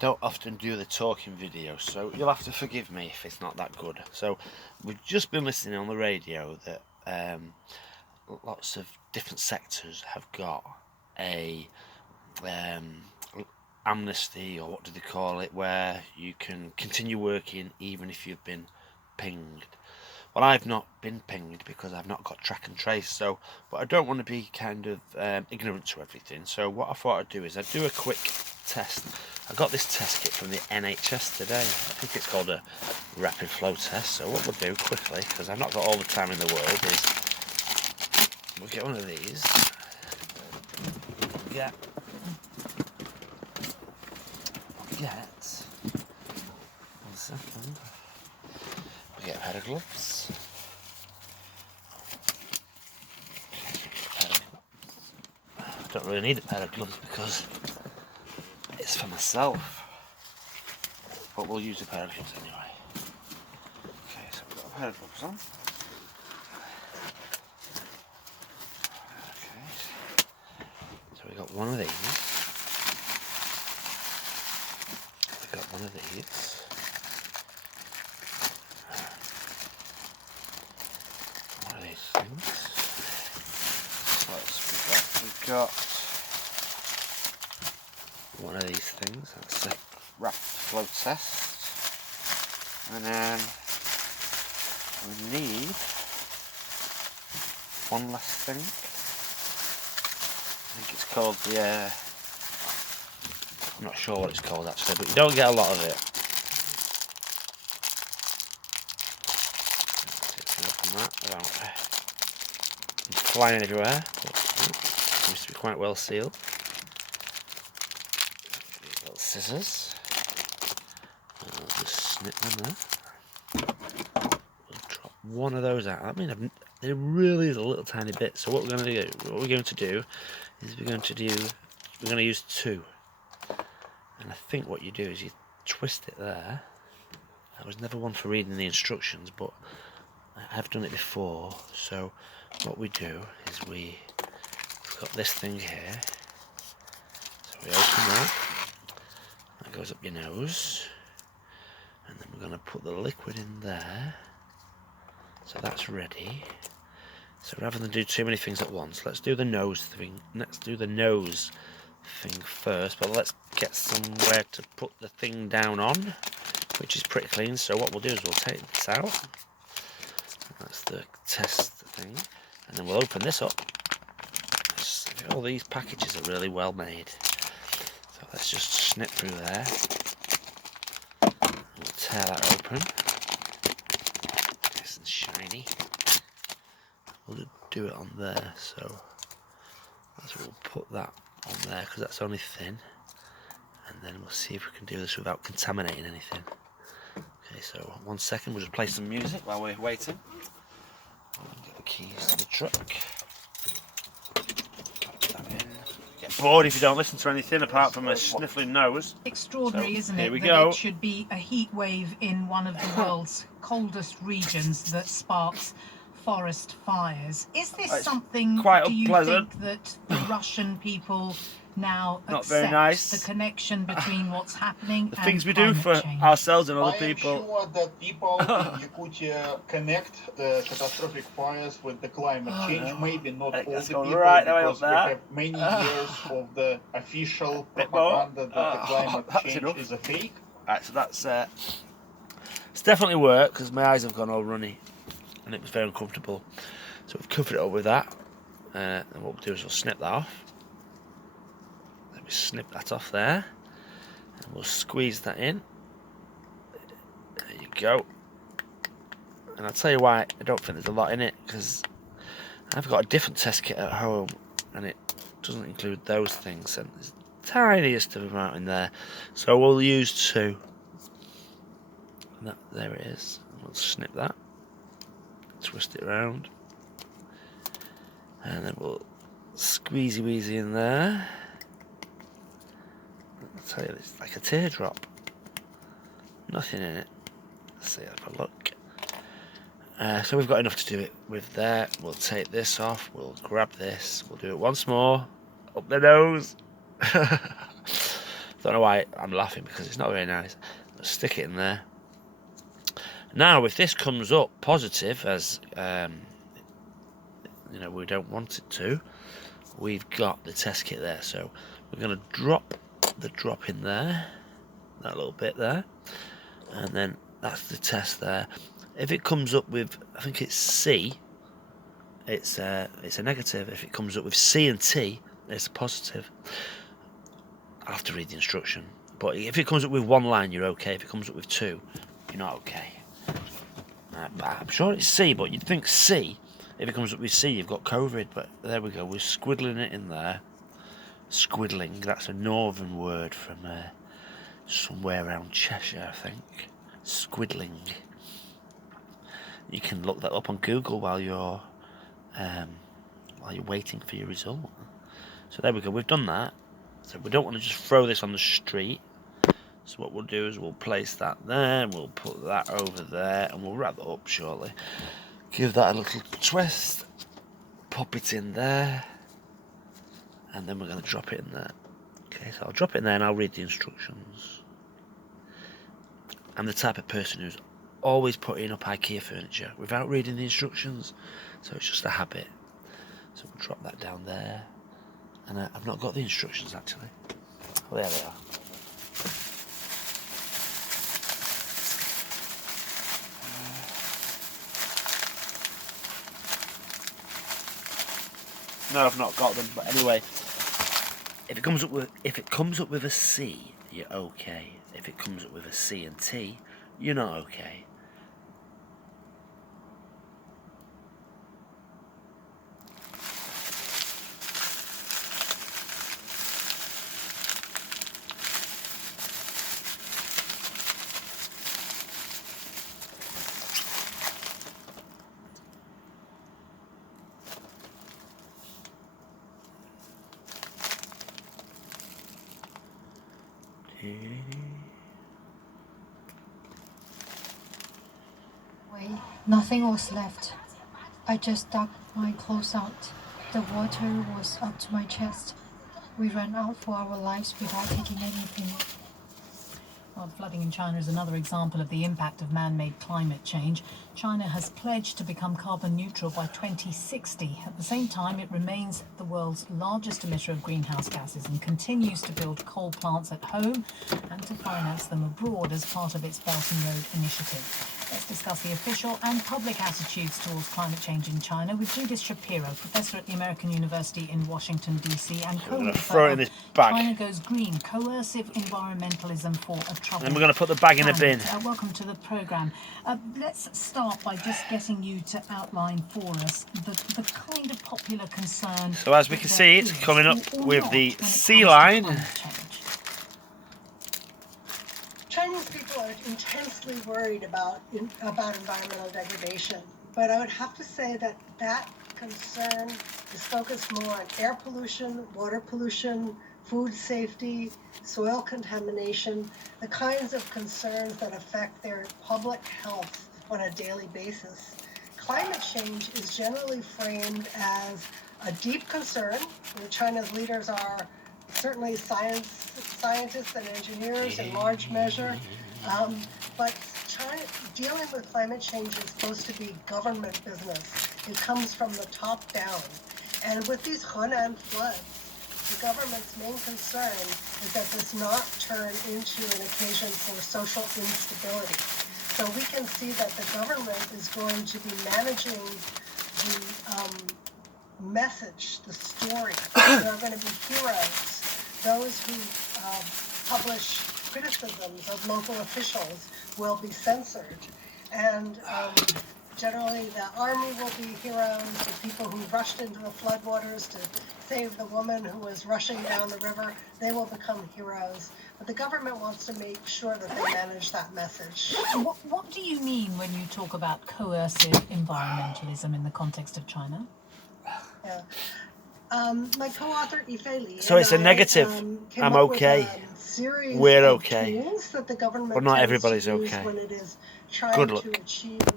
don't often do the talking video, so you'll have to forgive me if it's not that good. So we've just been listening on the radio that lots of different sectors have got a amnesty, or what do they call it, where you can continue working even if you've been pinged. Well, I've not been pinged because I've not got track and trace, but I don't want to be kind of ignorant to everything. So what I thought I'd do is I'd do a quick test. I got this test kit from the NHS today. I think it's called a rapid flow test. So what we'll do quickly, because I've not got all the time in the world, is we'll get one of these. Get one second. We'll get a pair of gloves. I don't really need a pair of gloves because it's for myself, but we'll use a pair of gloves anyway. Okay, so we've got a pair of gloves on. Okay, so we got one of these. We got one of these. One of these things. So we've got one of these things. That's a rapid flow test. And then we need one last thing. I think it's called the I'm not sure what it's called actually, but you don't get a lot of it. It's flying everywhere, but seems to be quite well sealed. Little scissors. I'll just snip them there. We'll drop one of those out. I mean, there really is a little tiny bit. So what we're going to do is we're going to use two. And I think what you do is you twist it there. I was never one for reading the instructions, but I've done it before. So what we do is we've got this thing here. So we open that. That goes up your nose. And then we're going to put the liquid in there. So that's ready. So rather than do too many things at once, let's do the nose thing. Let's do the nose thing first, but let's get somewhere to put the thing down on, which is pretty clean. So what we'll do is we'll take this out. That's the test thing, and then we'll open this up. All these packages are really well made. So let's just snip through there. We'll tear that open. Nice and shiny. We'll do it on there. So we'll put that on there because that's only thin, and then we'll see if we can do this without contaminating anything. Okay, so 1 second, we'll just play some music while we're waiting. We'll get the keys to the truck. Put that in. Get bored if you don't listen to anything apart from a sniffling nose. Extraordinary, isn't it? Here we that go. It should be a heat wave in one of the world's coldest regions that sparks forest fires. Is this something, quite do you unpleasant. think, that the Russian people now Not accept very nice. the connection between what's happening The and things we do climate for change? ourselves and other I am people. sure that people in Yakutia connect the catastrophic fires with the climate change. Maybe not all the That's people, going right the way up because we there. have many years of the official Bit more. propaganda that the climate That's change enough. is a fake. Right, so that's it's definitely worked because my eyes have gone all runny and it was very uncomfortable. So we've covered it up with that, and what we'll do is we'll snip that off. Let me snip that off there, and we'll squeeze that in. There you go. And I'll tell you why I don't think there's a lot in it, because I've got a different test kit at home and it doesn't include those things, and there's the tiniest of them out in there. So we'll use two. And that, there it is. We'll snip that, twist it around, and then we'll squeezy weezy in there. I'll tell you, it's like a teardrop. Nothing in it. Let's see, have a look. So we've got enough to do it with there. We'll take this off, we'll grab this, we'll do it once more, up the nose. Don't know why I'm laughing, because it's not very nice. Let's stick it in there. Now, if this comes up positive, as you know, we don't want it to, we've got the test kit there. So we're going to drop the drop in there, that little bit there, and then that's the test there. If it comes up with, I think it's C, it's a negative. If it comes up with C and T, it's a positive. I'll have to read the instruction. But if it comes up with one line, you're okay. If it comes up with two, you're not okay. I'm sure it's C, but you'd think C. If it comes up with C, you've got COVID. But there we go. We're squiddling it in there. Squiddling. That's a northern word from somewhere around Cheshire, I think. Squiddling. You can look that up on Google while you're waiting for your result. So there we go. We've done that. So we don't want to just throw this on the street. So what we'll do is we'll place that there, and we'll put that over there, and we'll wrap that up shortly. Give that a little twist. Pop it in there. And then we're going to drop it in there. Okay, so I'll drop it in there and I'll read the instructions. I'm the type of person who's always putting up IKEA furniture without reading the instructions. So it's just a habit. So we'll drop that down there. And I've not got the instructions actually. Oh, there they are. No, I've not got them. But anyway, if it comes up with a C, you're okay. If it comes up with a C and T, you're not okay. Nothing was left. I just dug my clothes out. The water was up to my chest. We ran out for our lives without taking anything. Well, flooding in China is another example of the impact of man-made climate change. China has pledged to become carbon neutral by 2060. At the same time, it remains the world's largest emitter of greenhouse gases and continues to build coal plants at home and to finance them abroad as part of its Belt and Road initiative. Let's discuss the official and public attitudes towards climate change in China with Judith Shapiro, professor at the American University in Washington, D.C. and co-author of China Goes Green, Coercive Environmentalism for a Troubled And we're going to put the bag in a bin. Welcome to the programme. Let's start by just getting you to outline for us the kind of popular concern. So as we can see, it's coming up with the C line. Chinese people are intensely worried about environmental degradation, but I would have to say that concern is focused more on air pollution, water pollution, food safety, soil contamination, the kinds of concerns that affect their public health on a daily basis. Climate change is generally framed as a deep concern. China's leaders are certainly scientists and engineers in large measure, but China dealing with climate change is supposed to be government business. It comes from the top down. And with these Henan floods, the government's main concern is that this not turn into an occasion for social instability. So we can see that the government is going to be managing the message, the story. There are going to be heroes, those who publish criticisms of local officials will be censored. And generally the army will be heroes, the people who rushed into the floodwaters to save the woman who was rushing down the river, they will become heroes. But the government wants to make sure that they manage that message. What do you mean when you talk about coercive environmentalism in the context of China? Yeah. My co-author Yifei Li. So it's a negative. I'm okay. We're okay. That the government but not everybody's okay. when it is trying Good luck. to achieve